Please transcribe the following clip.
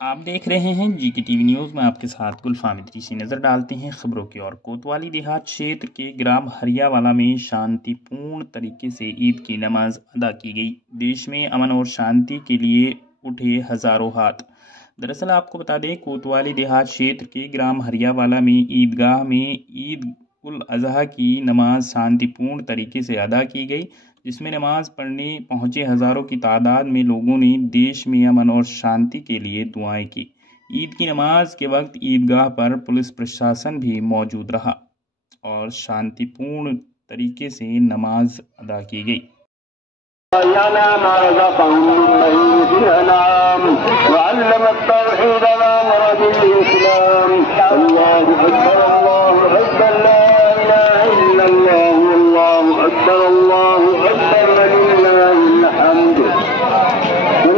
आप देख रहे हैं जीके टीवी न्यूज़ में आपके साथ गुलफाम इदरीसी से नज़र डालते हैं खबरों की ओर। कोतवाली देहात क्षेत्र के ग्राम हरियावाला में शांतिपूर्ण तरीके से ईद की नमाज अदा की गई। देश में अमन और शांति के लिए उठे हज़ारों हाथ। दरअसल आपको बता दें, कोतवाली देहात क्षेत्र के ग्राम हरियावाला में ईदगाह में ईद उल अजहा की नमाज शांतिपूर्ण तरीके से अदा की गई, जिसमें नमाज पढ़ने पहुंचे हज़ारों की तादाद में लोगों ने देश में अमन और शांति के लिए दुआएं की। ईद की नमाज के वक्त ईदगाह पर पुलिस प्रशासन भी मौजूद रहा और शांतिपूर्ण तरीके से नमाज अदा की गई।